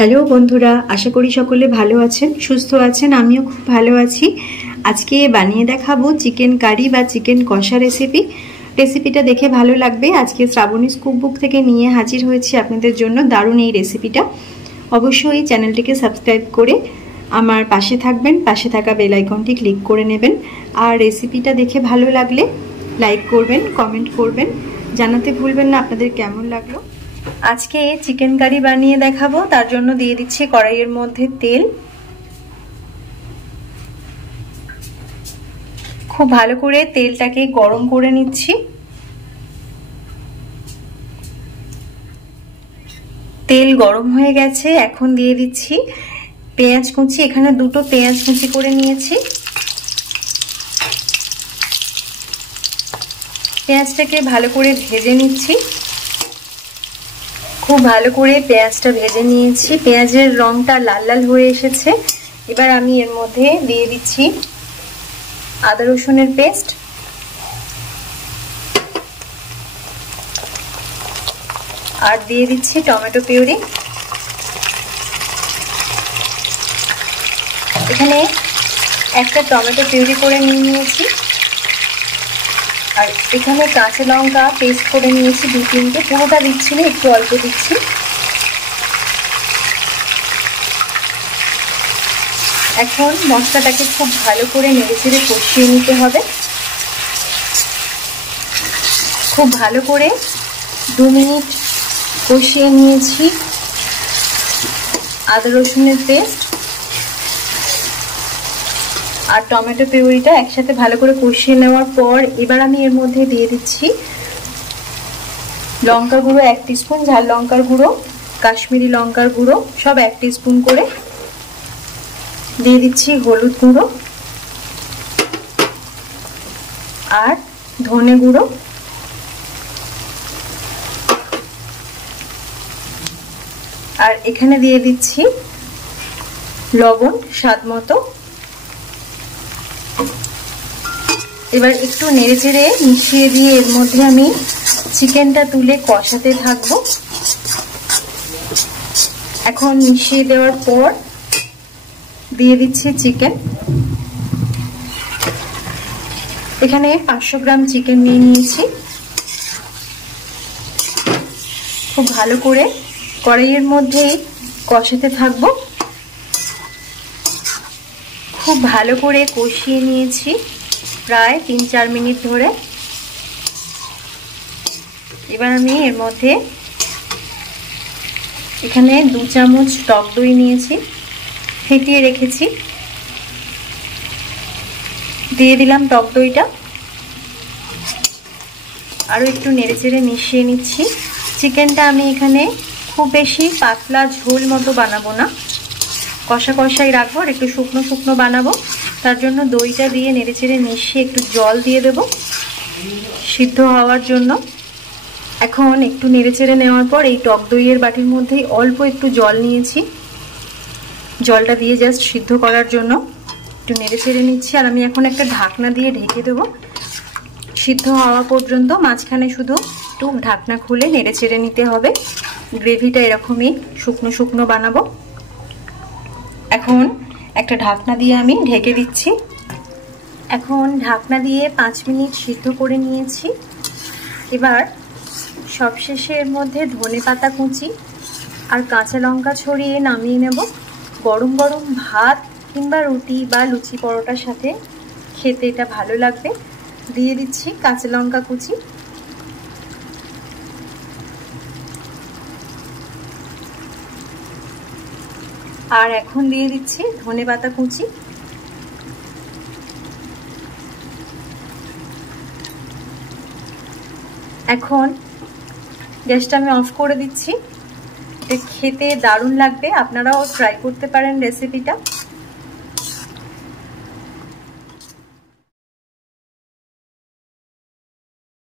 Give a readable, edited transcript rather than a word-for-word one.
Hello বন্ধুরা, আশা করি সকলে ভালো আছেন, সুস্থ আছেন। আমিও খুব ভালো আছি। আজকে বানিয়ে দেখাবো চিকেন কারি বা চিকেন কষা রেসিপিটা দেখে ভালো লাগবে। আজকে শ্রাবণীস কুকবুক থেকে নিয়ে হাজির হয়েছি আপনাদের জন্য দারুণ এই রেসিপিটা। অবশ্যই চ্যানেলটিকে সাবস্ক্রাইব করে আমার পাশে থাকবেন, পাশে থাকা বেল আইকনটি ক্লিক করে নেবেন। আর রেসিপিটা দেখে ভালো লাগলে লাইক করবেন, কমেন্ট করবেন, জানাতে ভুলবেন না আপনাদের কেমন লাগলো। আজকে চিকেন কারি বানিয়ে দেখাবো, তার জন্য দিয়ে দিচ্ছি কড়াইয়ের মধ্যে তেল। খুব ভালো করে তেলটাকে গরম করে নিচ্ছি। তেল গরম হয়ে গেছে, এখন দিয়ে দিচ্ছি পেঁয়াজ কুচি। এখানে দুটো পেঁয়াজ কুচি করে নিয়েছি। পেঁয়াজটাকে ভালো করে ভেজে নিচ্ছি। খুব ভালো করে পেঁয়াজটা ভেজে নিয়েছি। পেঁয়াজের রংটা লাল লাল হয়ে এসেছে। এবার আমি এর মধ্যে দিয়ে দিচ্ছি আদা রসুনের পেস্ট, আর দিয়ে দিচ্ছি টমেটো পিউরি। এখানে একটা টমেটো পিউরি করে নিয়েছি। আর এখানে কাঁচা লঙ্কা পেস্ট করে নিয়েছি 2-3টে, পুরোটা দিচ্ছি না, একটু অল্প দিচ্ছি। এখন মশলাটাকে খুব ভালো করে নেড়েচেড়ে কষিয়ে নিতে হবে। খুব ভালো করে 2 মিনিট কষিয়ে নিয়েছি আদা রসুনের পেস্ট আর টমেটো পিউরিটা একসাথে ভালো করে কষিয়ে নেওয়ার পর এবার আমি এর মধ্যে দিয়ে দিচ্ছি লঙ্কার গুঁড়ো 1 টিস্পুন, ঝাল লঙ্কার গুঁড়ো, কাশ্মীরি লঙ্কার গুঁড়ো সব 1 টিস্পুন করে দিয়ে দিচ্ছি, হলুদ গুঁড়ো আর ধনে গুঁড়ো, আর এখানে দিয়ে দিচ্ছি লবণ স্বাদ মতো। এবার একটু নেড়েচেড়ে মিশিয়ে দিয়ে এর মধ্যে আমি চিকেনটা তুলে কষাতে থাকবো। এখন মিশিয়ে দেওয়ার পর দিয়ে দিচ্ছি চিকেন। এখানে 500 গ্রাম চিকেন নিয়ে নিয়েছি। খুব ভালো করে কড়াইয়ের মধ্যেই কষাতে থাকবো। খুব ভালো করে কষিয়ে নিয়েছি প্রায় 3-4 মিনিট ধরে। এবার আমি এর মধ্যে এখানে 2 চামচ টক দই নিয়েছি, ফেটিয়ে রেখেছি, দিয়ে দিলাম টক দইটা। আরও একটু নেড়েচেড়ে মিশিয়ে নিচ্ছি। চিকেনটা আমি এখানে খুব বেশি পাতলা ঝোল মতো বানাবো না, কষা কষাই রাখবো, আর একটু শুকনো শুকনো বানাবো। তার জন্য দইটা দিয়ে নেড়েচেড়ে মিশিয়ে একটু জল দিয়ে দেবো সিদ্ধ হওয়ার জন্য। এখন একটু নেড়েচেড়ে নেওয়ার পর এই টক দইয়ের বাটির মধ্যেই অল্প একটু জল নিয়েছি, জলটা দিয়ে জাস্ট সিদ্ধ করার জন্য একটু নেড়েচেড়ে নিচ্ছি। আর আমি এখন একটা ঢাকনা দিয়ে ঢেকে দেবো সিদ্ধ হওয়া পর্যন্ত। মাঝখানে শুধু একটু ঢাকনা খুলে নেড়েচেড়ে নিতে হবে। গ্রেভিটা এরকমই শুকনো শুকনো বানাবো। এখন একটা ঢাকনা দিয়ে আমি ঢেকে দিচ্ছি। এখন ঢাকনা দিয়ে 5 মিনিট সিদ্ধ করে নিয়েছি। এবার সবশেষে এর মধ্যে ধনেপাতা কুচি আর কাঁচা লঙ্কা ছড়িয়ে নামিয়ে নেব। গরম গরম ভাত কিংবা রুটি বা লুচি পরোটার সাথে খেতে এটা ভালো লাগবে। দিয়ে দিচ্ছি কাঁচা লঙ্কা কুচি, আর এখন দিয়ে দিচ্ছি ধনেপাতা কুচি। এখন গ্যাসটা আমি অফ করে দিচ্ছি। এটা খেতে দারুণ লাগবে, আপনারাও ট্রাই করতে পারেন রেসিপিটা।